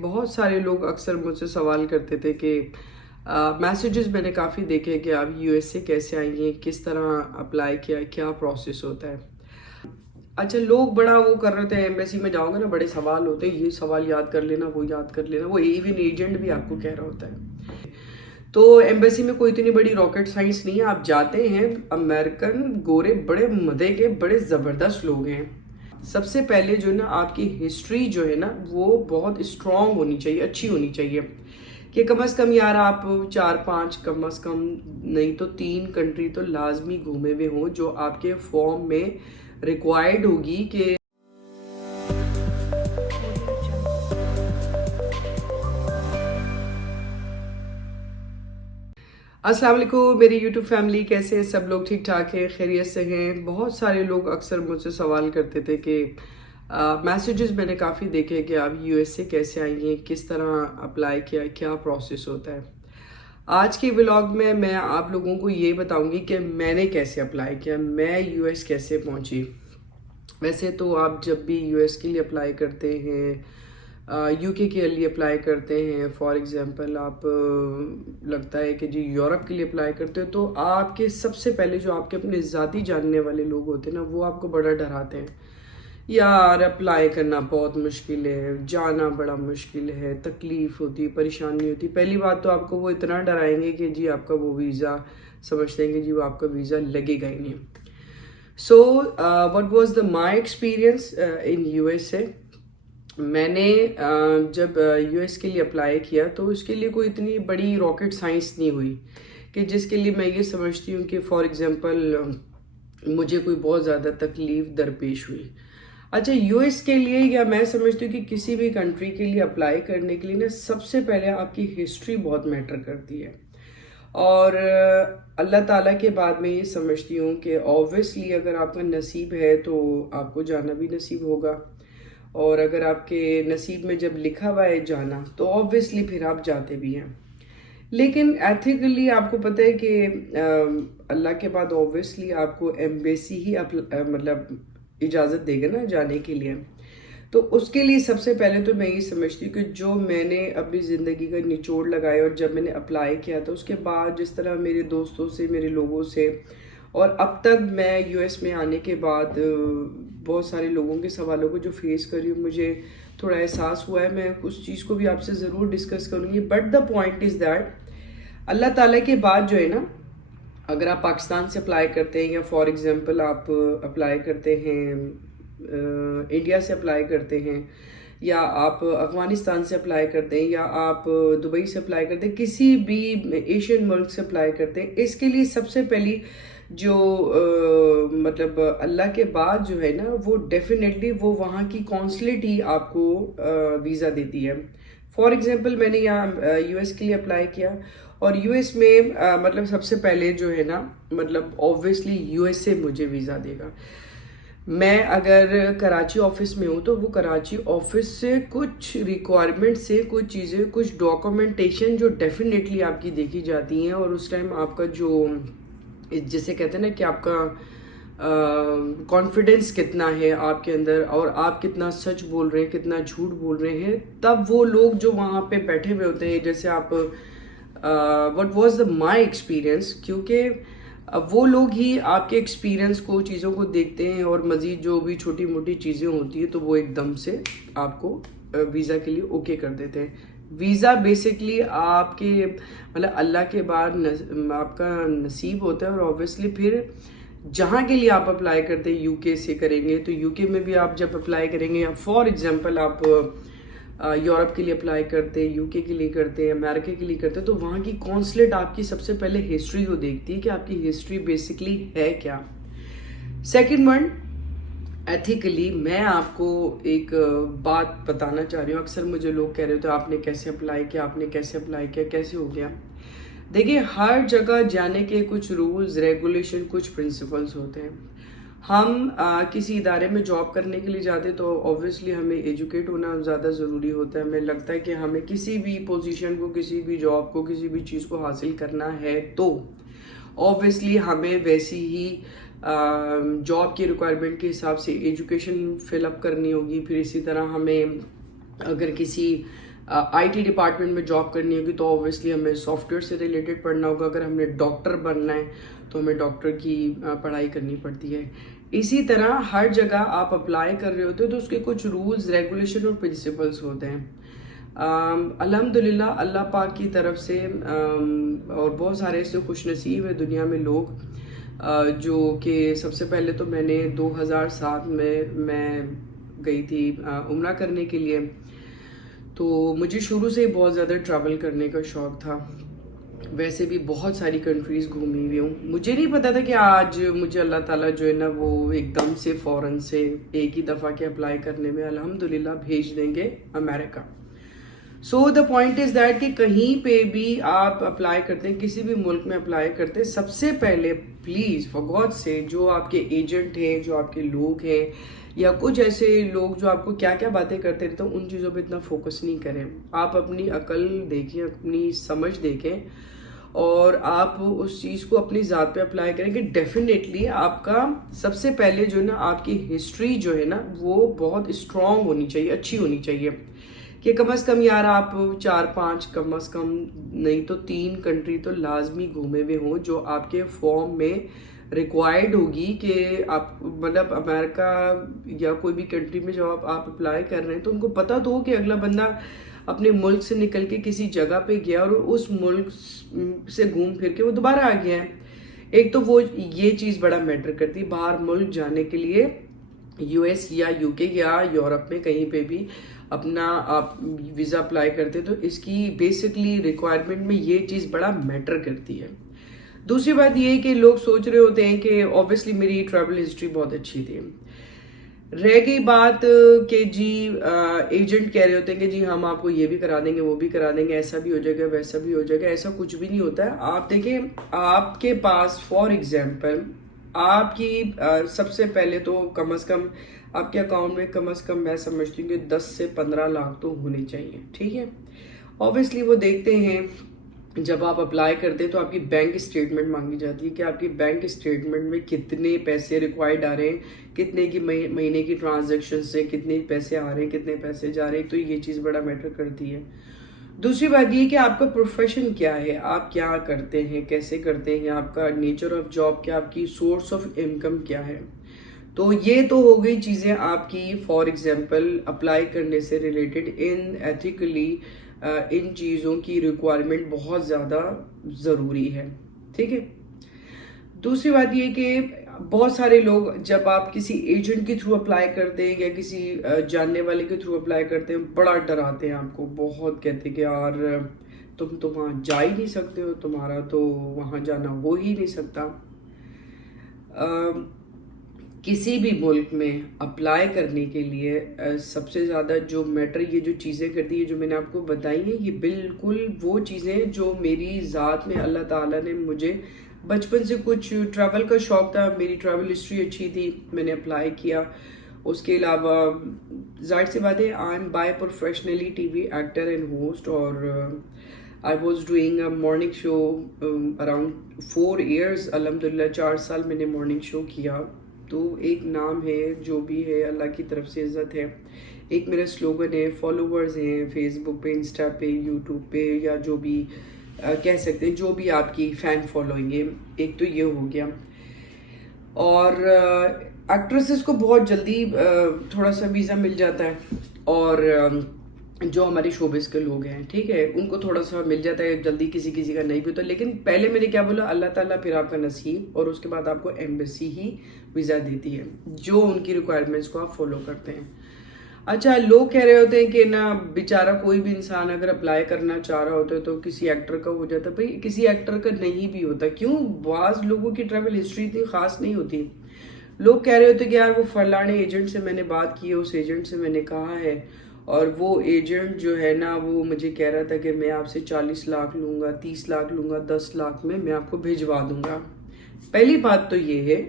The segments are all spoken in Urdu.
بہت سارے لوگ اکثر مجھ سے سوال کرتے تھے کہ میسیجز میں نے کافی دیکھے کہ آپ یو ایس سے کیسے آئی ہیں، کس طرح اپلائی کیا، کیا پروسیس ہوتا ہے۔ اچھا، لوگ بڑا وہ کر رہے تھے، ایمبیسی میں جاؤ گے نا بڑے سوال ہوتے ہیں، یہ سوال یاد کر لینا، وہ یاد کر لینا، وہ ایون ایجنٹ بھی آپ کو کہہ رہا ہوتا ہے۔ تو ایمبیسی میں کوئی اتنی بڑی راکٹ سائنس نہیں ہے، آپ جاتے ہیں، امریکن گورے بڑے مزے کے بڑے زبردست لوگ ہیں۔ سب سے پہلے جو ہے نا آپ کی ہسٹری جو ہے نا وہ بہت اسٹرانگ ہونی چاہیے، اچھی ہونی چاہیے، کہ کم از کم یار آپ 4-5 کم از کم نہیں تو 3 کنٹری تو لازمی گھومے ہوئے ہوں جو آپ کے فارم میں ریکوائرڈ ہوگی کہ السلام علیکم میری یوٹیوب فیملی، کیسے ہیں سب لوگ؟ ٹھیک ٹھاک ہیں، خیریت سے ہیں؟ بہت سارے لوگ اکثر مجھ سے سوال کرتے تھے کہ میسیجز میں نے کافی دیکھے کہ آپ یو ایس سے کیسے آئی ہیں، کس طرح اپلائی کیا، کیا پروسیس ہوتا ہے۔ آج کی ولاگ میں آپ لوگوں کو یہ بتاؤں گی کہ میں نے کیسے اپلائی کیا، میں یو ایس کیسے پہنچی۔ ویسے تو آپ جب بھی یو ایس کے لیے اپلائی کرتے ہیں، یو کے لیے اپلائی کرتے ہیں، فار ایگزامپل آپ لگتا ہے کہ جی یورپ کے لیے اپلائی کرتے ہو، تو آپ کے سب سے پہلے جو آپ کے اپنے ذاتی جاننے والے لوگ ہوتے ہیں نا وہ آپ کو بڑا ڈراتے ہیں، یار اپلائی کرنا بہت مشکل ہے، جانا بڑا مشکل ہے، تکلیف ہوتی، پریشانی ہوتی۔ پہلی بات تو آپ کو وہ اتنا ڈرائیں گے کہ جی آپ کا وہ ویزا سمجھتے ہیں کہ جی وہ آپ کا ویزا لگے گا ہی نہیں۔ So what was the my experience in U S A. میں نے جب یو ایس کے لیے اپلائی کیا تو اس کے لیے کوئی اتنی بڑی راکٹ سائنس نہیں ہوئی کہ جس کے لیے میں یہ سمجھتی ہوں کہ فار ایگزامپل مجھے کوئی بہت زیادہ تکلیف درپیش ہوئی۔ اچھا، یو ایس کے لیے یا میں سمجھتی ہوں کہ کسی بھی کنٹری کے لیے اپلائی کرنے کے لیے نا سب سے پہلے آپ کی ہسٹری بہت میٹر کرتی ہے، اور اللہ تعالیٰ کے بعد میں یہ سمجھتی ہوں کہ اوبویسلی اگر آپ کا نصیب ہے تو آپ کو جانا بھی نصیب ہوگا، اور اگر آپ کے نصیب میں جب لکھا ہوا ہے جانا تو اوبویسلی پھر آپ جاتے بھی ہیں۔ لیکن ایتھیکلی آپ کو پتہ ہے کہ اللہ کے بعد اوبویسلی آپ کو ایمبیسی ہی مطلب اجازت دے گا نا جانے کے لیے۔ تو اس کے لیے سب سے پہلے تو میں یہ سمجھتی ہوں کہ جو میں نے اپنی زندگی کا نچوڑ لگایا اور جب میں نے اپلائی کیا تھا اس کے بعد جس طرح میرے دوستوں سے، میرے لوگوں سے، اور اب تک میں یو ایس میں آنے کے بعد بہت سارے لوگوں کے سوالوں کو جو فیس کر رہی ہوں، مجھے تھوڑا احساس ہوا ہے، میں اس چیز کو بھی آپ سے ضرور ڈسکس کروں گی۔ But the point is that اللہ تعالیٰ کے بعد جو ہے نا، اگر آپ پاکستان سے اپلائی کرتے ہیں یا فار ایگزامپل آپ اپلائی کرتے ہیں انڈیا سے اپلائی کرتے ہیں، یا آپ افغانستان سے اپلائی کرتے ہیں، یا آپ دبئی سے اپلائی کرتے ہیں، کسی بھی ایشین ملک سے اپلائی کرتے ہیں، اس کے لیے سب سے پہلی جو مطلب اللہ کے بعد جو ہے نا وہ ڈیفینیٹلی وہ وہاں کی کونسلیٹ ہی آپ کو ویزا دیتی ہے۔ فار ایگزامپل میں نے یہاں یو ایس کے لیے اپلائی کیا، اور یو ایس میں مطلب سب سے پہلے جو ہے نا مطلب اوبویسلی یو ایس سے مجھے ویزا دے گا۔ میں اگر کراچی آفس میں ہوں تو وہ کراچی آفس سے کچھ ریکوائرمنٹ سے کچھ چیزیں، کچھ ڈاکومنٹیشن جو ڈیفینیٹلی آپ کی دیکھی جاتی ہیں، اور اس ٹائم آپ کا جو جسے کہتے ہیں نا کہ آپ کا کانفیڈنس کتنا ہے آپ کے اندر، اور آپ کتنا سچ بول رہے ہیں، کتنا جھوٹ بول رہے ہیں، تب وہ لوگ جو وہاں پہ بیٹھے ہوئے ہوتے ہیں، جیسے آپ what was the my experience, کیونکہ وہ لوگ ہی آپ کے ایکسپیرئنس کو، چیزوں کو دیکھتے ہیں، اور مزید جو بھی چھوٹی موٹی چیزیں ہوتی ہیں تو وہ ایک دم سے آپ کو ویزا کے لیے اوکے کر دیتے ہیں۔ ویزا بیسکلی آپ کے مطلب اللہ کے بعد آپ کا نصیب ہوتا ہے، اور اوبویسلی پھر جہاں کے لیے آپ اپلائی کرتے ہیں، یو کے سے کریں گے تو یو کے میں بھی آپ جب اپلائی کریں گے، یا فار ایگزامپل آپ یورپ کے لیے اپلائی کرتے ہیں، یو کے لیے کرتے ہیں، امریکہ کے لیے کرتے ہیں، تو وہاں کی کونسلیٹ آپ کی سب سے پہلے ہسٹری کو دیکھتی ہے کہ آپ کی ہسٹری بیسکلی ہے کیا۔ سیکنڈ ون، ایتھیکلی میں آپ کو ایک بات بتانا چاہ رہی ہوں۔ اکثر مجھے لوگ کہہ رہے ہوتے ہیں آپ نے کیسے اپلائی کیا، آپ نے کیسے اپلائی کیا، کیسے ہو گیا۔ دیکھیے، ہر جگہ جانے کے کچھ رولز، ریگولیشن، کچھ پرنسپلز ہوتے ہیں۔ ہم کسی ادارے میں جاب کرنے کے لیے جاتے تو اوبویسلی ہمیں ایجوکیٹ ہونا زیادہ ضروری ہوتا ہے۔ ہمیں لگتا ہے کہ ہمیں کسی بھی پوزیشن کو، کسی بھی جاب کو، کسی بھی چیز کو حاصل کرنا ہے تو اوبویسلی ہمیں ویسی ہی جاب کی ریکوائرمنٹ کے حساب سے ایجوکیشن فل اپ کرنی ہوگی۔ پھر اسی طرح ہمیں اگر کسی آئی ٹی ڈپارٹمنٹ میں جاب کرنی ہوگی تو اوبیسلی ہمیں سافٹ ویئر سے ریلیٹڈ پڑھنا ہوگا. اگر ہم نے ڈاکٹر بننا ہے تو ہمیں ڈاکٹر کی پڑھائی کرنی پڑتی ہے. اسی طرح ہر جگہ آپ اپلائی کر رہے ہوتے ہیں تو اس کے کچھ رولز ریگولیشن اور پرنسپلس ہوتے ہیں. الحمدللہ اللہ پاک کی طرف سے اور بہت سارے ایسے خوش نصیب ہے دنیا میں لوگ جو کہ سب سے پہلے تو میں نے 2007 میں گئی تھی عمرہ کرنے کے لیے. تو مجھے شروع سے بہت زیادہ ٹریول کرنے کا شوق تھا. ویسے بھی بہت ساری کنٹریز گھومی ہوئی ہوں. مجھے نہیں پتا تھا کہ آج مجھے اللہ تعالیٰ جو ہے نا وہ ایک دم سے فوراً سے ایک ہی دفعہ کے اپلائی کرنے میں الحمدللہ بھیج دیں گے امریکہ. سو دا پوائنٹ از دیٹ کہ کہیں پہ بھی آپ اپلائی کرتے ہیں, کسی بھی ملک میں اپلائی کرتے ہیں, سب سے پہلے پلیز فار گاڈ سے جو آپ کے ایجنٹ ہیں, جو آپ کے لوگ ہیں, یا کچھ ایسے لوگ جو آپ کو کیا کیا باتیں کرتے رہتے ہیں, ان چیزوں پہ اتنا فوکس نہیں کریں. آپ اپنی عقل دیکھیں, اپنی سمجھ دیکھیں, اور آپ اس چیز کو اپنی ذات پہ اپلائی کریں کہ ڈیفینیٹلی آپ کا سب سے پہلے جو ہے نا آپ کی ہسٹری جو ہے نا وہ بہت اسٹرانگ ہونی چاہیے, اچھی ہونی چاہیے. کہ کم از کم یار آپ 4-5 کم از کم نہیں تو 3 کنٹری تو لازمی گھومے ہوئے ہوں جو آپ کے فارم میں ریکوائرڈ ہوگی کہ آپ مطلب امریکہ یا کوئی بھی کنٹری میں جب آپ اپلائی کر رہے ہیں تو ان کو پتہ تو ہو کہ اگلا بندہ اپنے ملک سے نکل کے کسی جگہ پہ گیا اور اس ملک سے گھوم پھر کے وہ دوبارہ آ گیا ہے. ایک تو وہ یہ چیز بڑا میٹر کرتی ہے. باہر ملک جانے کے لیے یو ایس یا یو کے یا یورپ میں کہیں پہ بھی اپنا آپ ویزا اپلائی کرتے تو اس کی بیسکلی ریکوائرمنٹ میں یہ چیز بڑا میٹر کرتی ہے. دوسری بات یہ ہے کہ لوگ سوچ رہے ہوتے ہیں کہ اوبیسلی میری ٹریول ہسٹری بہت اچھی تھی. رہ گئی بات کہ جی ایجنٹ کہہ رہے ہوتے ہیں کہ جی ہم آپ کو یہ بھی کرا دیں گے, وہ بھی کرا دیں گے, ایسا بھی ہو جائے گا, ویسا بھی ہو جائے گا. ایسا کچھ بھی نہیں ہوتا ہے. آپ دیکھیں آپ کے پاس فار ایگزامپل آپ کی سب سے پہلے تو کم از کم آپ کے اکاؤنٹ میں کم از کم میں سمجھتی ہوں کہ 10 سے 15 لاکھ تو ہونے چاہیے. ٹھیک ہے, اوبیسلی وہ دیکھتے ہیں جب آپ اپلائی کرتے ہیں تو آپ کی بینک اسٹیٹمنٹ مانگی جاتی ہے کہ آپ کی بینک اسٹیٹمنٹ میں کتنے پیسے ریکوائرڈ آ رہے ہیں, کتنے کی مہینے کی ٹرانزیکشن سے کتنے پیسے آ رہے ہیں, کتنے پیسے جا رہے ہیں. تو یہ چیز بڑا میٹر کرتی ہے. دوسری بات یہ کہ آپ کا پروفیشن کیا ہے, آپ کیا کرتے ہیں, کیسے کرتے ہیں, آپ کا نیچر آف جاب کیا, آپ کی سورس آف انکم کیا ہے. تو یہ تو ہو گئی چیزیں آپ کی فار ایگزامپل اپلائی کرنے سے ریلیٹڈ. ان ایتھیکلی ان چیزوں کی ریکوائرمنٹ بہت زیادہ ضروری ہے. ٹھیک ہے. دوسری بات یہ کہ بہت سارے لوگ جب آپ کسی ایجنٹ کے تھرو اپلائی کرتے ہیں یا کسی جاننے والے کے تھرو اپلائی کرتے ہیں بڑا ڈراتے ہیں آپ کو, بہت کہتے ہیں کہ یار تم تو وہاں جا ہی نہیں سکتے ہو, تمہارا تو وہاں جانا ہو ہی نہیں سکتا. کسی بھی ملک میں اپلائی کرنے کے لیے سب سے زیادہ جو میٹر یہ جو چیزیں کرتی ہے جو میں نے آپ کو بتائی ہیں, یہ بالکل وہ چیزیں جو میری ذات میں اللہ تعالیٰ نے مجھے بچپن سے کچھ ٹریول کا شوق تھا, میری ٹریول ہسٹری اچھی تھی, میں نے اپلائی کیا. اس کے علاوہ ظاہر سی بات ہے I am by professionally TV actor and host, اور I was doing a morning show around 4 years. الحمدللہ 4 سال میں نے مارننگ شو کیا. تو ایک نام ہے, جو بھی ہے اللہ کی طرف سے عزت ہے. ایک میرا سلوگن ہے, فالوورز ہیں فیس بک پہ, انسٹا پہ, یوٹیوب پہ, یا جو بھی کہہ سکتے ہیں جو بھی آپ کی فین فالوئنگ ہے. ایک تو یہ ہو گیا. اور ایکٹریسز کو بہت جلدی تھوڑا سا ویزا مل جاتا ہے, اور جو ہمارے شوبز کے لوگ ہیں ٹھیک ہے ان کو تھوڑا سا مل جاتا ہے جلدی, کسی کا نہیں بھی ہوتا. لیکن پہلے میں نے کیا بولا, اللہ تعالیٰ پھر آپ کا نصیب, اور اس کے بعد آپ کو ایمبیسی ہی ویزا دیتی ہے جو ان کی ریکوائرمنٹس کو آپ فالو کرتے ہیں. اچھا, لوگ کہہ رہے ہوتے ہیں کہ نا بیچارہ کوئی بھی انسان اگر اپلائی کرنا چاہ رہا ہوتا ہے تو کسی ایکٹر کا ہو جاتا ہے. بھائی کسی ایکٹر کا نہیں بھی ہوتا. کیوں؟ بعض لوگوں کی ٹریول ہسٹری اتنی خاص نہیں ہوتی. لوگ کہہ رہے ہوتے ہیں کہ یار وہ فلانے ایجنٹ سے میں نے بات کی ہے, اس ایجنٹ سے میں نے کہا ہے, اور وہ ایجنٹ جو ہے نا وہ مجھے کہہ رہا تھا کہ میں آپ سے 40 لاکھ لوں گا, 30 لاکھ لوں گا, 10 لاکھ میں آپ کو بھیجوا دوں گا. پہلی بات تو یہ ہے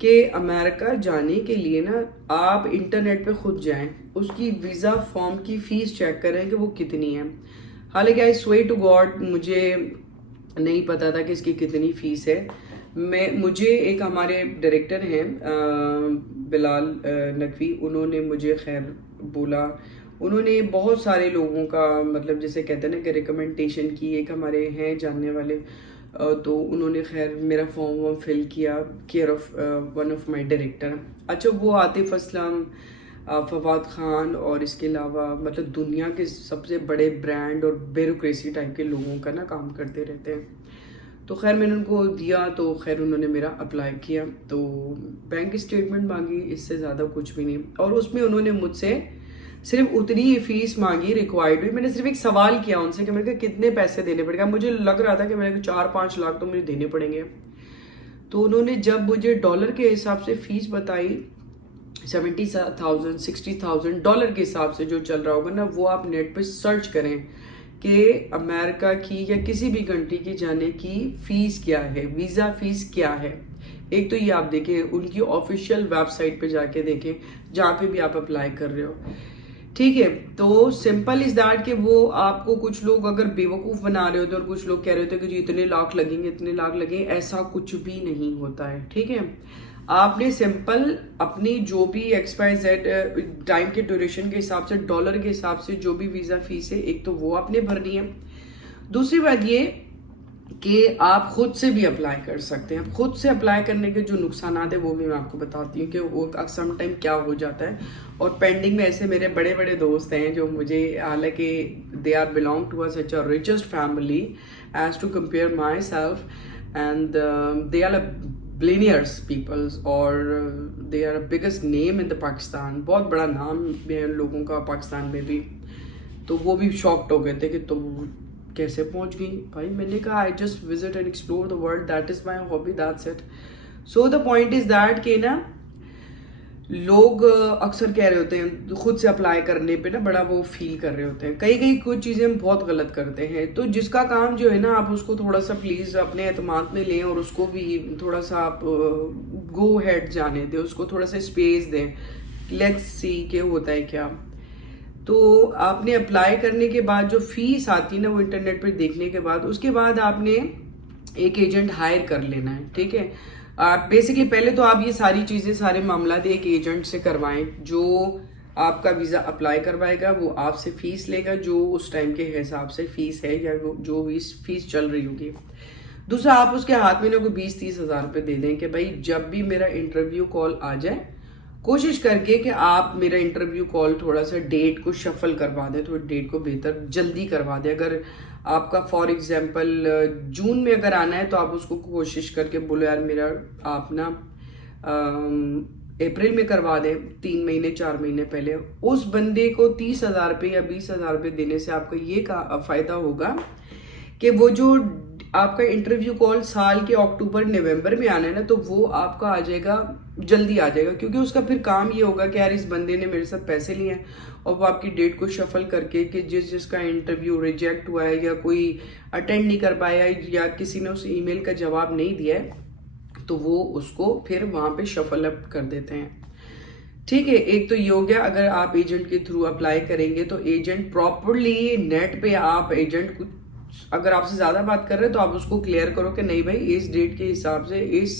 کہ امریکہ جانے کے لیے نا آپ انٹرنیٹ پہ خود جائیں, اس کی ویزا فارم کی فیس چیک کریں کہ وہ کتنی ہے. حالانکہ آئی سوے ٹو گاڈ مجھے نہیں پتا تھا کہ اس کی کتنی فیس ہے. مجھے ایک ہمارے ڈائریکٹر ہیں بلال نقوی, انہوں نے مجھے خیر بولا, انہوں نے بہت سارے لوگوں کا مطلب جیسے کہتے ہیں نا کہ ریکمنڈیشن کی. ایک ہمارے ہیں جاننے والے, تو انہوں نے خیر میرا فارم فل کیا care of one of my director. اچھا وہ عاطف اسلم, فواد خان اور اس کے علاوہ مطلب دنیا کے سب سے بڑے برانڈ اور بیوروکریسی ٹائپ کے لوگوں کا نا کام کرتے رہتے ہیں. تو خیر میں نے ان کو دیا, تو خیر انہوں نے میرا اپلائی کیا, تو بینک اسٹیٹمنٹ مانگی, اس سے زیادہ کچھ بھی نہیں. اور اس میں انہوں نے مجھ سے صرف اتنی ہی فیس مانگی ریکوائرڈ ہوئی. میں نے صرف ایک سوال کیا ان سے کہ میں نے کہا کتنے پیسے دینے پڑے گا. مجھے لگ رہا تھا کہ میں نے 4-5 لاکھ تو مجھے دینے پڑیں گے. تو انہوں نے جب مجھے ڈالر کے حساب سے فیس بتائی 70,000 60,000 ڈالر کے حساب سے جو چل رہا ہوگا نا, وہ آپ نیٹ پہ سرچ کریں کہ امریکہ کی یا کسی بھی کنٹری کی جانے کی فیس کیا ہے, ویزا فیس کیا ہے. ایک تو یہ آپ دیکھیں, ان کی آفیشیل ویب سائٹ پہ جا کے دیکھیں جہاں پہ بھی آپ اپلائی کر رہے ہو. ٹھیک ہے, تو سمپل از دیٹ کہ وہ آپ کو کچھ لوگ اگر بیوقوف بنا رہے ہوتے اور کچھ لوگ کہہ رہے ہوتے کہ جی اتنے لاکھ لگیں گے اتنے لاکھ لگیں گے, ایسا کچھ بھی نہیں ہوتا ہے. ٹھیک ہے, آپ نے سمپل اپنی جو بھی XYZ ٹائم کے ڈیوریشن کے حساب سے ڈالر کے حساب سے جو بھی ویزا فیس ہے, ایک تو وہ آپ نے بھرنی ہے. دوسری بات یہ کہ آپ خود سے بھی اپلائی کر سکتے ہیں. خود سے اپلائی کرنے کے جو نقصانات ہیں وہ بھی میں آپ کو بتاتی ہوں کہ وہ سم ٹائم کیا ہو جاتا ہے. اور پینڈنگ میں ایسے میرے بڑے بڑے دوست ہیں جو مجھے, حالانکہ they are belong to such a richest family as to compare myself, and they are billionaires peoples, اور they are biggest name in the Pakistan. بہت بڑا نام ہے ان لوگوں کا پاکستان میں بھی. تو وہ بھی شاکڈ ہو گئے تھے کہ تم کیسے پہنچ گئی. بھائی میں نے کہا I just visit and explore the world, that is my hobby, that's it. So the point is that کہ نا لوگ اکثر کہہ رہے ہوتے ہیں خود سے اپلائی کرنے پہ نا بڑا وہ فیل کر رہے ہوتے ہیں. کئی کچھ چیزیں ہم بہت غلط کرتے ہیں. تو جس کا کام جو ہے نا آپ اس کو تھوڑا سا پلیز اپنے اعتماد میں لیں, اور اس کو بھی تھوڑا سا آپ گو ہیڈ جانے دیں, اس کو تھوڑا سا اسپیس دیں, لیٹس سی کہ ہوتا ہے کیا. تو آپ نے اپلائی کرنے کے بعد جو فیس آتی ہے نا وہ انٹرنیٹ پہ دیکھنے کے بعد, اس کے بعد آپ نے ایک ایجنٹ ہائر کر لینا ہے. ٹھیک ہے, بیسکلی پہلے تو آپ یہ ساری چیزیں سارے معاملات ایک ایجنٹ سے کروائیں جو آپ کا ویزا اپلائی کروائے گا. وہ آپ سے فیس لے گا جو اس ٹائم کے حساب سے فیس ہے یا جو فیس چل رہی ہوگی. دوسرا, آپ اس کے ہاتھ میں نا کوئی 20-30 ہزار روپے دے دیں کہ بھائی جب بھی میرا انٹرویو کال آ جائے کوشش کر کے کہ آپ میرا انٹرویو کال تھوڑا سا ڈیٹ کو شفل کروا دیں, تھوڑی ڈیٹ کو بہتر جلدی کروا دیں. اگر آپ کا فار ایگزامپل جون میں اگر آنا ہے تو آپ اس کو کوشش کر کے بولو یار میرا آپ نا اپریل میں کروا دیں, 3 مہینے 4 مہینے پہلے. اس بندے کو 30,000 روپے یا 20,000 روپے دینے سے آپ کو یہ فائدہ ہوگا کہ وہ جو آپ کا انٹرویو کال سال کے اکتوبر نومبر میں آنا ہے نا, تو وہ آپ کا آ جائے گا, جلدی آ جائے گا. کیونکہ اس کا پھر کام یہ ہوگا کہ یار اس بندے نے میرے ساتھ پیسے لیے ہیں, اور وہ آپ کی ڈیٹ کو شفل کر کے کہ جس کا انٹرویو ریجیکٹ ہوا ہے یا کوئی اٹینڈ نہیں کر پایا یا کسی نے اس ای میل کا جواب نہیں دیا ہے, تو وہ اس کو پھر وہاں پہ شفل اپ کر دیتے ہیں. ٹھیک ہے, ایک تو یہ ہو گیا. اگر آپ ایجنٹ کے تھرو اپلائی کریں گے تو ایجنٹ پراپرلی نیٹ پہ آپ ایجنٹ کو اگر آپ سے زیادہ بات کر رہے ہیں تو آپ اس کو کلیئر کرو کہ نہیں بھائی اس ڈیٹ کے حساب سے اس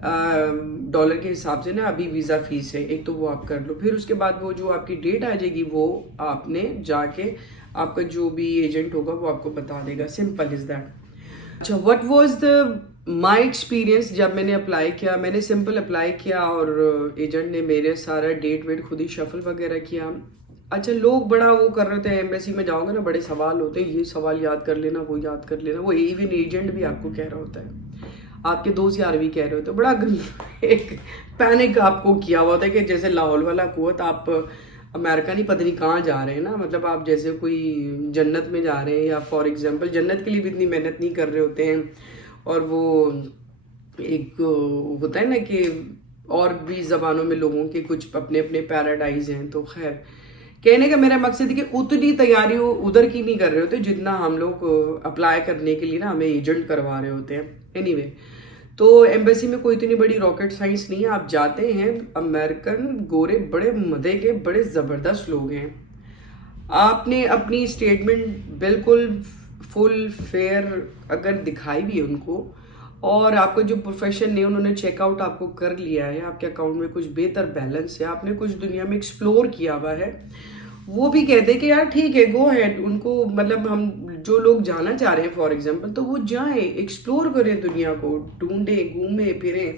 ڈالر کے حساب سے نا ابھی ویزا فیس ہے. ایک تو وہ آپ کر لو, پھر اس کے بعد وہ جو آپ کی ڈیٹ آ جائے گی وہ آپ نے جا کے آپ کا جو بھی ایجنٹ ہوگا وہ آپ کو بتا دے گا. Simple is that. اچھا, what was the my experience جب میں نے اپلائی کیا. میں نے سمپل اپلائی کیا اور ایجنٹ نے میرے سارا ڈیٹ ویٹ خود ہی شفل وغیرہ کیا. اچھا, لوگ بڑا وہ کر رہے تھے, ایمبیسی میں جاؤ گے نا بڑے سوال ہوتے ہیں, یہ سوال یاد کر لینا وہ یاد کر لینا. وہ ایون ایجنٹ بھی آپ کو کہہ رہا ہوتا ہے, آپ کے دوست یار بھی کہہ رہے ہوتے ہیں. بڑا ایک پینک آپ کو کیا ہوا ہوتا ہے کہ جیسے لاہور والا قوت آپ امریکہ نہیں پتہ نہیں کہاں جا رہے ہیں نا. مطلب آپ جیسے کوئی جنت میں جا رہے ہیں, یا فار ایگزامپل جنت کے لیے بھی اتنی محنت نہیں کر رہے ہوتے ہیں. اور وہ ایک ہوتا ہے نا کہ اور بھی زبانوں میں لوگوں کے کچھ اپنے اپنے پیراڈائز ہیں. تو خیر کہنے کا میرا مقصد ہے کہ اتنی تیاری ادھر کی نہیں کر رہے ہوتے جتنا ہم لوگ اپلائی کرنے کے لیے نا ہمیں ایجنٹ کروا رہے ہوتے ہیں. اینی وے, تو ایمبیسی میں کوئی اتنی بڑی راکٹ سائنس نہیں ہے. آپ جاتے ہیں, امریکن گورے بڑے مزے کے بڑے زبردست لوگ ہیں. آپ نے اپنی اسٹیٹمنٹ بالکل فل فیئر اگر دکھائی بھی ہے ان کو, اور آپ کا جو پروفیشن ہے انہوں نے چیک آؤٹ آپ کو کر لیا ہے, آپ کے اکاؤنٹ میں کچھ بہتر بیلنس ہے, آپ نے کچھ دنیا میں ایکسپلور کیا ہوا ہے, وہ بھی کہتے ہیں کہ یار ٹھیک ہے گو ہیڈ، ان کو مطلب ہم جو لوگ جانا چاہ رہے ہیں فار ایگزامپل تو وہ جائیں، ایکسپلور کریں دنیا کو، ڈھونڈیں، گھومیں پھریں،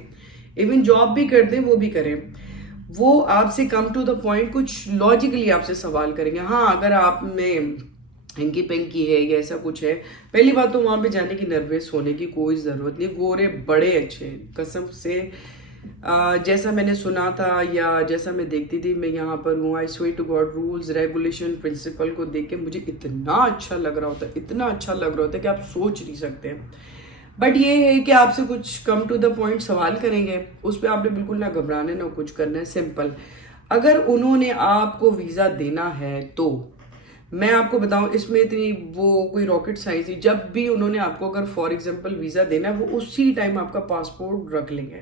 ایون جاب بھی کر دیں وہ بھی کریں. وہ آپ سے کم ٹو دا پوائنٹ کچھ لاجیکلی آپ سے سوال کریں گے. ہاں اگر آپ میں ہنکی پنکی ہے یا ایسا کچھ ہے، پہلی بات تو وہاں پہ جانے کی نروس ہونے کی کوئی ضرورت نہیں. گورے بڑے اچھے ہیں قسم سے، جیسا میں نے سنا تھا یا جیسا میں دیکھتی تھی. میں یہاں پر ہوں، I swear to God, rules regulation principle کو دیکھ کے مجھے اتنا اچھا لگ رہا ہوتا ہے، اتنا اچھا لگ رہا ہوتا ہے کہ آپ سوچ نہیں سکتے. بٹ یہ ہے کہ آپ سے کچھ کم ٹو دا پوائنٹ سوال کریں گے، اس پہ آپ نے بالکل نہ گھبرانا نہ کچھ کرنا ہے. سمپل. اگر انہوں نے آپ کو ویزا دینا ہے تو میں آپ کو بتاؤں اس میں اتنی وہ کوئی راکٹ سائنس نہیں. جب بھی انہوں نے آپ کو اگر فار ایگزامپل ویزا دینا ہے، وہ اسی ٹائم آپ کا پاسپورٹ رکھ لیں گے.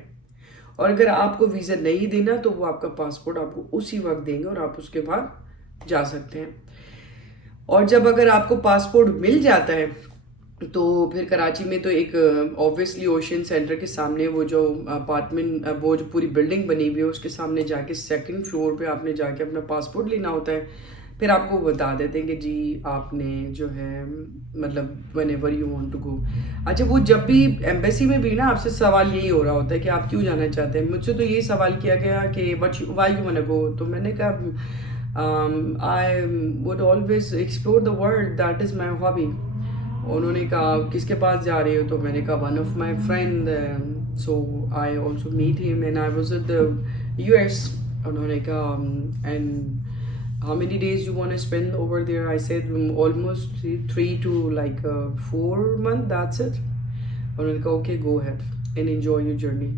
اور اگر آپ کو ویزا نہیں دینا تو وہ آپ کا پاسپورٹ آپ کو اسی وقت دیں گے اور آپ اس کے بعد جا سکتے ہیں. اور جب اگر آپ کو پاسپورٹ مل جاتا ہے تو پھر کراچی میں تو ایک اوبویسلی اوشین سینٹر کے سامنے وہ جو اپارٹمنٹ، وہ جو پوری بلڈنگ بنی ہوئی ہے اس کے سامنے جا کے سیکنڈ فلور پہ آپ نے جا کے اپنا پاسپورٹ لینا ہوتا ہے. پھر آپ کو بتا دیتے ہیں کہ جی آپ نے جو ہے مطلب whenever you want to go. اچھا وہ جب بھی ایمبیسی میں بھی نا آپ سے سوال یہی ہو رہا ہوتا ہے کہ آپ کیوں جانا چاہتے ہیں. مجھ سے تو یہی سوال کیا گیا کہ why you want to go. تو میں نے کہا I would always explore the world, that is my hobby. انہوں نے کہا کس کے پاس جا رہے ہو؟ تو میں نے کہا one of my friend, so I also met him and I was at the US. انہوں نے کہا and how many days you want to spend over there? I said almost 3 to like 4 months, that's it. انہوں نے کہا okay go ahead and enjoy your journey.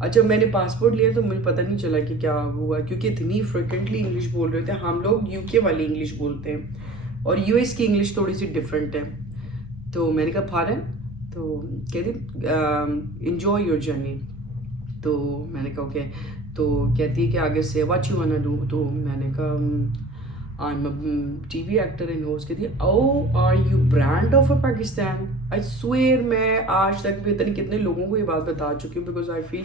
اچھا میں نے پاسپورٹ لیا تو مجھے پتہ نہیں چلا کہ کیا ہوا، کیونکہ اتنی فریکوینٹلی انگلش بول رہے تھے. ہم لوگ یو کے والی انگلش بولتے ہیں اور یو ایس کی انگلش تھوڑی سی ڈفرینٹ ہے. تو میں نے کہا پارن، تو کہتے انجوائے یور جرنی. تو میں نے کہا اوکے. تو کہتی ہے کہ آگے سے واٹ یو وانا ڈو. تو میں نے کہا I am A T V actor and host. کہتی ہے او are you brand of a Pakistan. I swear میں آج تک پتہ نہیں کتنے لوگوں کو یہ بات بتا چکی ہوں، because I feel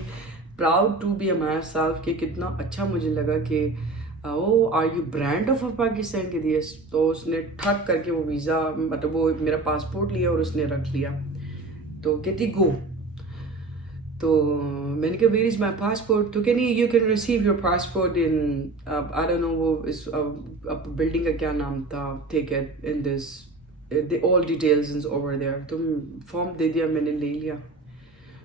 proud to be a myself کہ کتنا اچھا مجھے لگا کہ oh are you brand of a Pakistan کے دیے. تو اس نے ٹھک کر کے وہ ویزا مطلب وہ میرا پاسپورٹ لیا اور اس نے رکھ لیا. تو کہتی گو. تو میں نے کہا ویئر از مائی پاسپورٹ. تو کہ نہیں you can receive your passport in I don't know وہ اس بلڈنگ کا کیا نام تھا، ٹھیک ہے، in this all details over there. تو فارم دے دیا، میں نے لے لیا.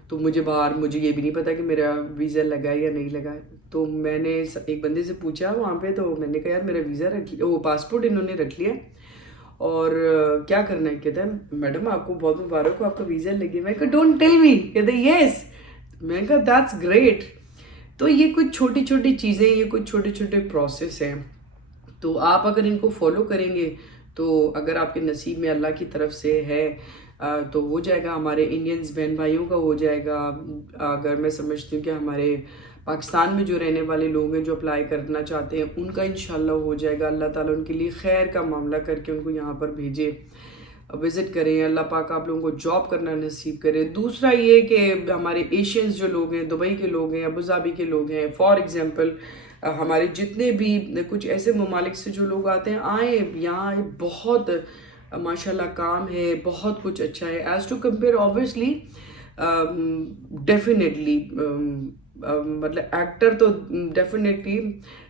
تو مجھے مجھے یہ بھی نہیں پتا کہ میرا ویزا لگا ہے یا نہیں لگا ہے. تو میں نے ایک بندے سے پوچھا وہاں پہ، تو میں نے کہا یار میرا ویزا رکھ لیا، وہ پاسپورٹ انہوں نے رکھ لیا اور کیا کرنا ہے. کہتا ہے میڈم آپ کو بہت مبارک ہو، آپ کا ویزا لگے. میں کہا ڈونٹ ٹیل می. کہتے یس. میں نے کہا دیٹس گریٹ. تو یہ کچھ چھوٹی چھوٹی چیزیں، یہ کچھ چھوٹے چھوٹے پروسیس ہیں. تو آپ اگر ان کو فالو کریں گے تو اگر آپ کے نصیب میں اللہ کی طرف سے ہے تو ہو جائے گا. ہمارے انڈینز بہن بھائیوں کا ہو جائے گا. اگر میں سمجھتی ہوں کہ ہمارے پاکستان میں جو رہنے والے لوگ ہیں جو اپلائی کرنا چاہتے ہیں ان کا انشاءاللہ ہو جائے گا. اللہ تعالیٰ ان کے لیے خیر کا معاملہ کر کے ان کو یہاں پر بھیجے، وزٹ کریں. اللہ پاک آپ لوگوں کو جاب کرنا نصیب کرے. دوسرا یہ کہ ہمارے ایشینز جو لوگ ہیں، دبئی کے لوگ ہیں، ابوظہبی کے لوگ ہیں، فار ایگزامپل ہمارے جتنے بھی کچھ ایسے ممالک سے جو لوگ آتے ہیں، آئیں یہاں. بہت ماشاءاللہ کام ہے، بہت کچھ اچھا ہے as to compare obviously definitely. مطلب ایکٹر تو ڈیفینیٹلی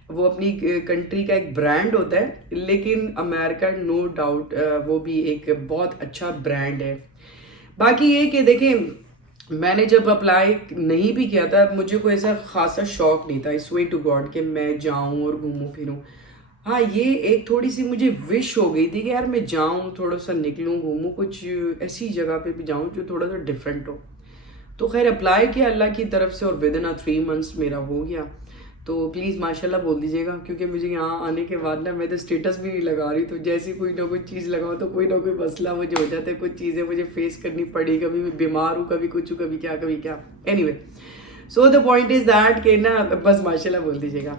وہ اپنی کنٹری کا ایک برانڈ ہوتا ہے، لیکن امریکہ نو ڈاؤٹ وہ بھی ایک بہت اچھا برانڈ ہے. باقی یہ کہ دیکھیں میں نے جب اپلائی نہیں بھی کیا تھا مجھے کوئی ایسا خاصا شوق نہیں تھا، آئی سویئر ٹو گاڈ، کہ میں جاؤں اور گھوموں پھروں. ہاں یہ ایک تھوڑی سی مجھے وش ہو گئی تھی کہ یار میں جاؤں، تھوڑا سا نکلوں، گھوموں، کچھ ایسی جگہ پہ بھی جاؤں جو تھوڑا سا ڈفرینٹ ہو. تو خیر اپلائی کیا اللہ کی طرف سے اور ود ان 3 months میرا ہو گیا. تو پلیز ماشاءاللہ بول دیجیے گا، کیونکہ مجھے یہاں آنے کے بعد نا میں تو اسٹیٹس بھی نہیں لگا رہی. تو جیسی کوئی نہ کوئی چیز لگاؤ تو کوئی نہ کوئی مسئلہ مجھے ہو جاتا ہے، کچھ چیزیں مجھے فیس کرنی پڑی. کبھی میں بیمار ہوں، کبھی کچھ ہوں، کبھی کیا. Any way so the point is that کہ نا بس ماشاءاللہ بول دیجیے گا.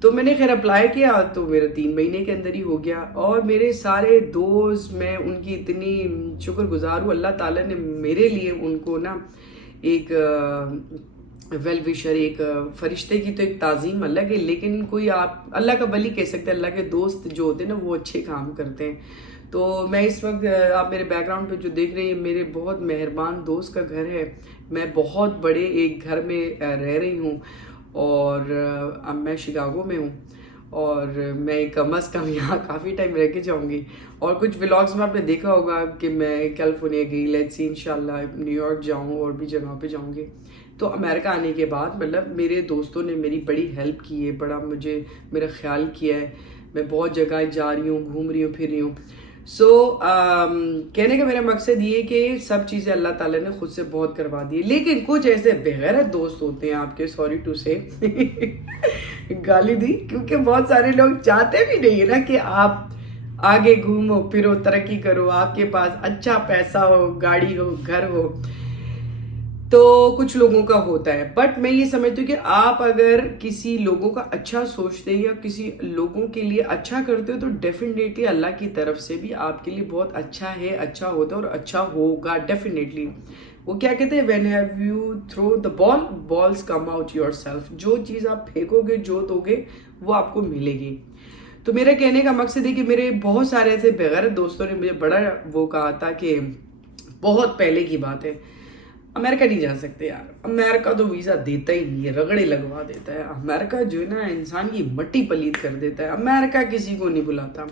تو میں نے خیر اپلائی کیا تو میرا 3 مہینے کے اندر ہی ہو گیا. اور میرے سارے دوست، میں ان کی اتنی شکر گزار ہوں، اللہ تعالیٰ نے میرے لیے ان کو نا ایک ویل وشر، ایک فرشتے کی تو ایک تعظیم الگ ہے، لیکن کوئی آپ اللہ کا ولی کہہ سکتے ہیں، اللہ کے دوست جو ہوتے ہیں نا وہ اچھے کام کرتے ہیں. تو میں اس وقت آپ میرے بیک گراؤنڈ پہ جو دیکھ رہے ہیں میرے بہت مہربان دوست کا گھر ہے. میں بہت بڑے ایک گھر میں رہ رہی ہوں، اور اب میں شکاگو میں ہوں، اور میں کم از کم یہاں کافی ٹائم رہ کے جاؤں گی. اور کچھ ولاگز میں آپ نے دیکھا ہوگا کہ میں کیلیفورنیا گئی، لیٹس سی انشاءاللہ نیو یارک جاؤں اور بھی جگہوں پہ جاؤں گی. تو امریکہ آنے کے بعد مطلب میرے دوستوں نے میری بڑی ہیلپ کی ہے، بڑا مجھے میرا خیال کیا ہے. میں بہت جگہ جا رہی ہوں، گھوم رہی ہوں، پھر رہی ہوں. سو کہنے کا میرا مقصد یہ کہ سب چیزیں اللہ تعالیٰ نے خود سے بہت کروا دی، لیکن کچھ ایسے بغیرت دوست ہوتے ہیں آپ کے، سوری ٹو سے گالی دی، کیونکہ بہت سارے لوگ چاہتے بھی نہیں ہے نا کہ آپ آگے گھومو پھرو، ترقی کرو، آپ کے پاس اچھا پیسہ ہو، گاڑی ہو، گھر ہو. تو کچھ لوگوں کا ہوتا ہے، بٹ میں یہ سمجھتی ہوں کہ آپ اگر کسی لوگوں کا اچھا سوچتے یا کسی لوگوں کے لیے اچھا کرتے ہو تو ڈیفینیٹلی اللہ کی طرف سے بھی آپ کے لیے بہت اچھا ہے، اچھا ہوتا ہے اور اچھا ہوگا ڈیفینیٹلی. وہ کیا کہتے ہیں، when have you through the ball balls come out your self. جو چیز آپ پھینکو گے، جو دو گے، وہ آپ کو ملے گی. تو میرا کہنے کا مقصد ہے کہ میرے بہت سارے ایسے بغیرت دوستوں نے مجھے بڑا وہ کہا تھا کہ بہت پہلے کی بات ہے، امریکہ نہیں جا سکتے یار، امریکہ تو ویزا دیتا ہی نہیں ہے، رگڑے لگوا دیتا ہے. امریکہ جو ہے نا انسان کی مٹی پلید کر دیتا ہے، امریکہ کسی کو نہیں بلاتا.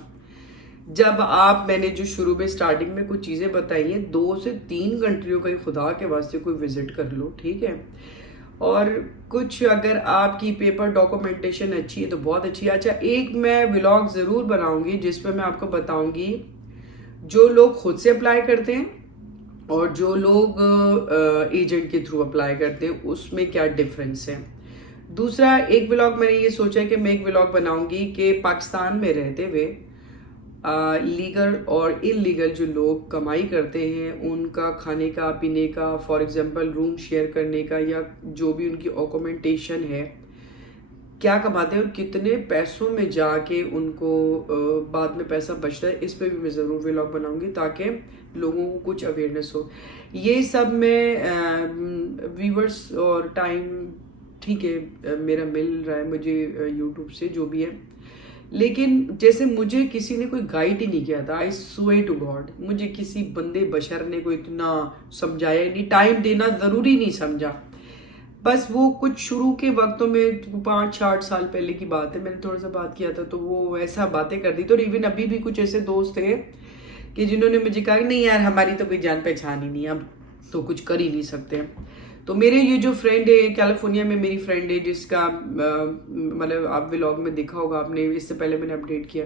جب میں نے جو شروع میں سٹارٹنگ میں کچھ چیزیں بتائی ہیں، 2 سے 3 کنٹریوں کا خدا کے واسطے کوئی وزٹ کر لو، ٹھیک ہے. اور کچھ اگر آپ کی پیپر ڈاکومنٹیشن اچھی ہے تو بہت اچھی ہے. اچھا، ایک میں ولاگ ضرور بناؤں گی جس پہ میں آپ کو بتاؤں گی جو لوگ خود سے اپلائی کرتے ہیں اور جو لوگ ایجنٹ کے تھرو اپلائی کرتے ہیں اس میں کیا ڈفرینس ہے. دوسرا ایک ولاگ میں نے یہ سوچا ہے کہ میں ایک ولاگ بناؤں گی کہ پاکستان میں رہتے ہوئے لیگل اور ان لیگل جو لوگ کمائی کرتے ہیں ان کا کھانے کا، پینے کا، فار ایگزامپل روم شیئر کرنے کا، یا جو بھی ان کی اوکومنٹیشن ہے، کیا کماتے ہیں اور کتنے پیسوں میں جا کے ان کو بعد میں پیسہ بچتا ہے. اس پہ بھی میں ضرور ولاگ بناؤں گی تاکہ لوگوں کو کچھ اویئرنیس ہو. یہ سب میں ویورز اور ٹائم ٹھیک ہے میرا مل رہا ہے مجھے یوٹیوب سے جو بھی ہے، لیکن جیسے مجھے کسی نے کوئی گائیڈ ہی نہیں کیا تھا. آئی سوے ٹو گاڈ مجھے کسی بندے بشر نے کوئی اتنا سمجھایا نہیں، ٹائم دینا ضروری نہیں سمجھا. بس وہ کچھ شروع کے وقتوں میں 5-8 سال پہلے کی بات ہے، میں نے تھوڑا سا بات کیا تھا تو وہ ایسا باتیں کر دی. تو ایون ابھی بھی کچھ ایسے دوست تھے کہ جنہوں نے مجھے کہا کہ نہیں یار ہماری تو کوئی جان پہچان ہی نہیں، اب تو کچھ کر ہی نہیں سکتے. تو میرے یہ جو فرینڈ ہے کیلیفورنیا میں، میری فرینڈ ہے جس کا مطلب آپ ولاگ میں دیکھا ہوگا آپ نے، اس سے پہلے میں نے اپڈیٹ کیا،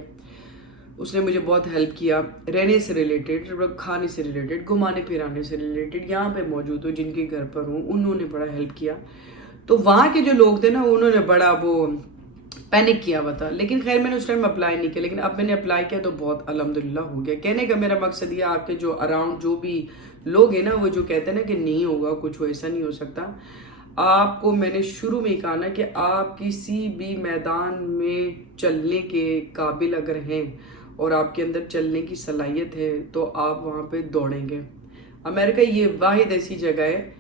اس نے مجھے بہت ہیلپ کیا رہنے سے ریلیٹڈ، کھانے سے ریلیٹڈ، گھمانے پھرانے سے ریلیٹڈ. یہاں پہ موجود ہوں جن کے گھر پر ہوں انہوں نے بڑا ہیلپ کیا. تو وہاں کے جو لوگ تھے نا انہوں نے بڑا وہ پینک کیا ہوا تھا، لیکن خیر میں نے اس ٹائم اپلائی نہیں کیا، لیکن اب میں نے اپلائی کیا تو بہت الحمدللہ ہو گیا. کہنے کا میرا مقصد یہ آپ کے جو اراؤنڈ جو بھی لوگ ہیں نا وہ جو کہتے ہیں نا کہ نہیں ہوگا کچھ، وہ ایسا نہیں ہو سکتا. آپ کو میں نے شروع میں ہی کہا نا کہ آپ کسی بھی میدان میں چلنے کے قابل اگر ہیں اور آپ کے اندر چلنے کی صلاحیت ہے تو آپ وہاں پہ دوڑیں گے. امریکہ یہ واحد ایسی جگہ ہے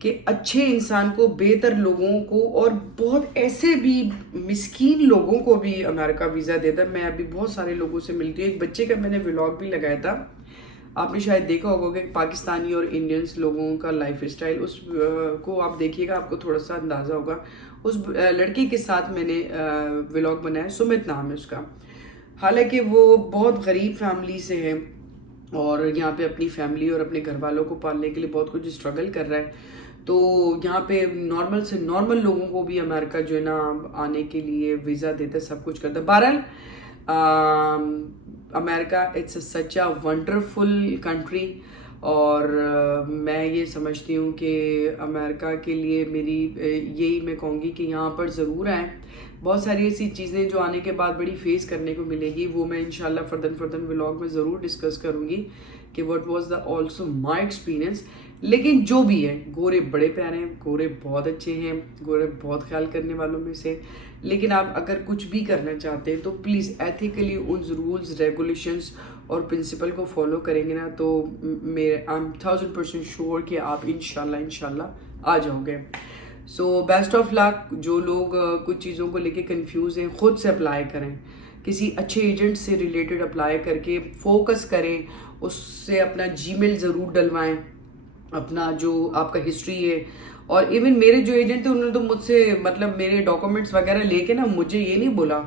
کہ اچھے انسان کو، بہتر لوگوں کو اور بہت ایسے بھی مسکین لوگوں کو بھی امریکہ ویزا دیتا ہے. میں ابھی بہت سارے لوگوں سے ملتی ہوں. ایک بچے کا میں نے ولاگ بھی لگایا تھا، آپ نے شاید دیکھا ہوگا کہ پاکستانی اور انڈینس لوگوں کا لائف اسٹائل، اس کو آپ دیکھیے گا آپ کو تھوڑا سا اندازہ ہوگا. اس لڑکی کے ساتھ میں نے ولاگ بنایا، سمت نام ہے اس کا. حالانکہ وہ بہت غریب فیملی سے ہے اور یہاں پہ اپنی فیملی اور اپنے گھر والوں کو پالنے کے لیے بہت کچھ اسٹرگل کر رہا ہے. تو یہاں پہ نارمل سے نارمل لوگوں کو بھی امریکہ جو ہے نا آنے کے لیے ویزا دیتا ہے، سب کچھ کرتا ہے. بہرحال امریکہ it's such a wonderful country, اور میں یہ سمجھتی ہوں کہ امریکہ کے لیے میری یہی میں کہوں گی کہ یہاں پر ضرور آئیں. بہت ساری ایسی چیزیں جو آنے کے بعد بڑی فیس کرنے کو ملے گی، وہ میں انشاءاللہ فردن ولاگ میں ضرور ڈسکس کروں گی کہ what was the also my experience. لیکن جو بھی ہے، گورے بڑے پیارے ہیں، گورے بہت اچھے ہیں، گورے بہت خیال کرنے والوں میں سے. لیکن آپ اگر کچھ بھی کرنا چاہتے ہیں تو پلیز ایتھیکلی ان رولز، ریگولیشنز اور پرنسپل کو فالو کریں گے نا تو آئی ایم 1000% شیور کہ آپ انشاءاللہ آ جاؤ گے. سو بیسٹ آف لک. جو لوگ کچھ چیزوں کو لے کے کنفیوز ہیں خود سے اپلائی کریں, کسی اچھے ایجنٹ سے ریلیٹڈ اپلائی کر کے فوکس کریں, اس سے اپنا جی میل ضرور ڈلوائیں, اپنا جو آپ کا ہسٹری ہے. اور ایون میرے جو ایجنٹ تھے انہوں نے تو مجھ سے مطلب میرے ڈاکومنٹس وغیرہ لے کے نا مجھے یہ نہیں بولا,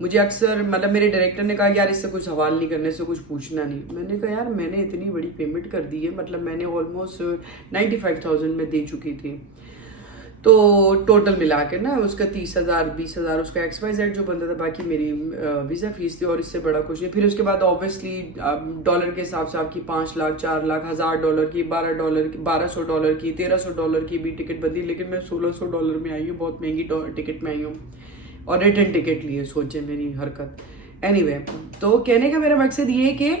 مجھے اکثر مطلب میرے ڈائریکٹر نے کہا یار اس سے کچھ سوال نہیں کرنے, سے کچھ پوچھنا نہیں. میں نے کہا یار میں نے اتنی بڑی پیمنٹ کر دی ہے, مطلب میں نے آلموسٹ 95,000 میں دے چکی تھی, تو ٹوٹل ملا کے نا اس کا 30,000 20,000 اس کا XYZ جو بنتا تھا, باقی میری ویزا فیس تھی اور اس سے بڑا کچھ نہیں. پھر اس کے بعد اوبیسلی ڈالر کے حساب سے آپ کی 5 لاکھ 4 لاکھ $1,000 کی $1,200 کی $1,300 کی بھی ٹکٹ بندی, لیکن میں $1,600 میں آئی ہوں, بہت مہنگی ٹکٹ میں آئی ہوں, اور ریٹرن ٹکٹ لیے. سوچیں میری حرکت. اینی وے, تو کہنے کا میرا مقصد یہ ہے کہ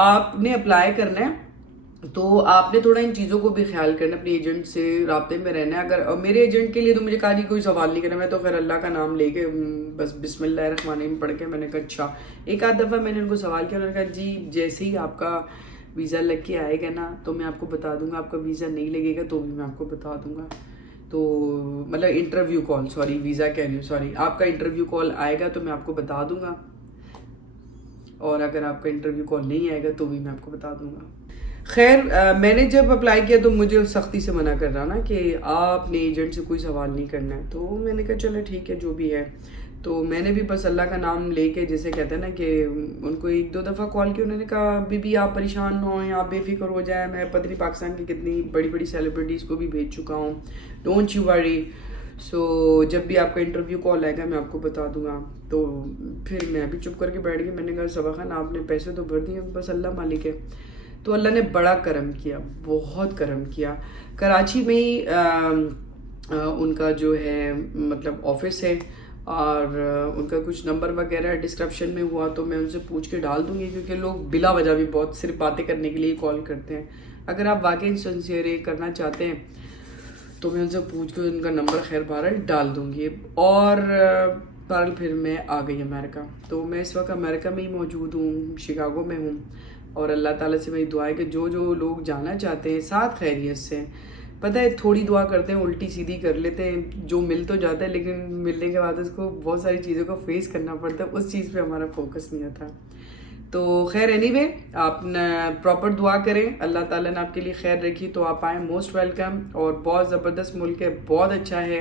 آپ نے اپلائی کرنا ہے تو آپ نے تھوڑا ان چیزوں کو بھی خیال کرنا, اپنے ایجنٹ سے رابطے میں رہنا ہے. اگر میرے ایجنٹ کے لیے تو مجھے کہا نہیں کوئی سوال نہیں کرنا, میں تو خیر اللہ کا نام لے کے بس بسم اللہ الرحمن الرحیم پڑھ کے میں نے کہا اچھا. ایک آدھ دفعہ میں نے ان کو سوال کیا, انہوں نے کہا جی جیسے ہی آپ کا ویزا لگ کے آئے گا نا تو میں آپ کو بتا دوں گا, آپ کا ویزا نہیں لگے گا تو بھی میں آپ کو بتا دوں گا. تو مطلب انٹرویو کال, سوری ویزا کہہ رہی ہوں, سوری, آپ کا انٹرویو کال آئے گا تو میں آپ کو بتا دوں گا, اور اگر آپ کا انٹرویو کال نہیں آئے گا تو بھی میں آپ کو بتا دوں گا. خیر میں نے جب اپلائی کیا تو مجھے سختی سے منع کر رہا نا کہ آپ نے ایجنٹ سے کوئی سوال نہیں کرنا ہے, تو میں نے کہا چلو ٹھیک ہے جو بھی ہے. تو میں نے بھی بس اللہ کا نام لے کے, جیسے کہتے ہیں نا کہ ان کو 1-2 دفعہ کال کی, انہوں نے کہا بی آپ پریشان نہ ہوئیں, آپ بے فکر ہو جائیں, میں پتہ نہیں پاکستان کی کتنی بڑی بڑی سیلیبریٹیز کو بھی بھیج چکا ہوں, ڈونٹ یو وری. سو جب بھی آپ کا انٹرویو کال آئے گا میں آپ کو بتا دوں گا. تو پھر میں بھی چپ کر کے بیٹھ گئی, میں نے کہا صبا خان آپ نے پیسے تو بھر دیے, بس اللہ مالک ہے. تو اللہ نے بڑا کرم کیا, بہت کرم کیا. کراچی میں ہی ان کا جو ہے مطلب آفس ہے, اور ان کا کچھ نمبر وغیرہ ڈسکرپشن میں ہوا تو میں ان سے پوچھ کے ڈال دوں گی, کیونکہ لوگ بلا وجہ بھی بہت صرف باتیں کرنے کے لیے کال کرتے ہیں. اگر آپ واقعی سنسیئر کرنا چاہتے ہیں تو میں ان سے پوچھ کے ان کا نمبر خیر بہرحال ڈال دوں گی. اور بہرحال پھر میں آ گئی امریکہ. تو میں اس وقت امریکہ میں ہی موجود ہوں, شکاگو میں ہوں, اور اللہ تعالیٰ سے میری دعا ہے کہ جو لوگ جانا چاہتے ہیں ساتھ خیریت سے, پتہ ہے تھوڑی دعا کرتے ہیں الٹی سیدھی کر لیتے ہیں, جو مل تو جاتا ہے لیکن ملنے کے بعد اس کو بہت ساری چیزوں کو فیس کرنا پڑتا ہے, اس چیز پہ ہمارا فوکس نہیں ہوتا. تو خیر اینی وے, آپ نے پراپر دعا کریں, اللہ تعالیٰ نے آپ کے لیے خیر رکھی تو آپ آئیں, موسٹ ویلکم. اور بہت زبردست ملک ہے, بہت اچھا ہے,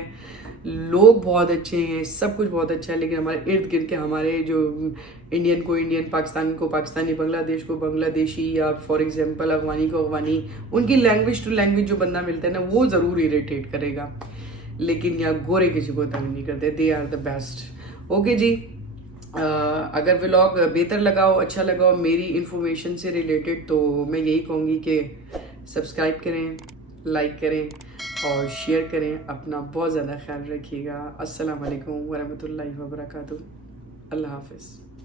لوگ بہت اچھے ہیں, سب کچھ بہت اچھا ہے, لیکن ہمارے ارد گرد کے ہمارے جو انڈین کو انڈین, پاکستان کو پاکستانی, بنگلہ دیش کو بنگلہ دیشی, یا فار ایگزامپل افغانی کو افغانی, ان کی لینگویج ٹو لینگویج جو بندہ ملتا ہے نا وہ ضرور اریٹیٹ کرے گا, لیکن یا گورے کسی کو تنگ نہیں کرتے, they are the best. Okay جی, اگر ولاگ بہتر لگا ہو, اچھا لگا ہو میری انفارمیشن سے ریلیٹڈ, تو میں یہی کہوں گی کہ سبسکرائب کریں, لائک کریں اور شیئر کریں. اپنا بہت زیادہ خیال رکھیے گا. السلام علیکم ورحمۃ اللہ وبرکاتہ. اللہ حافظ.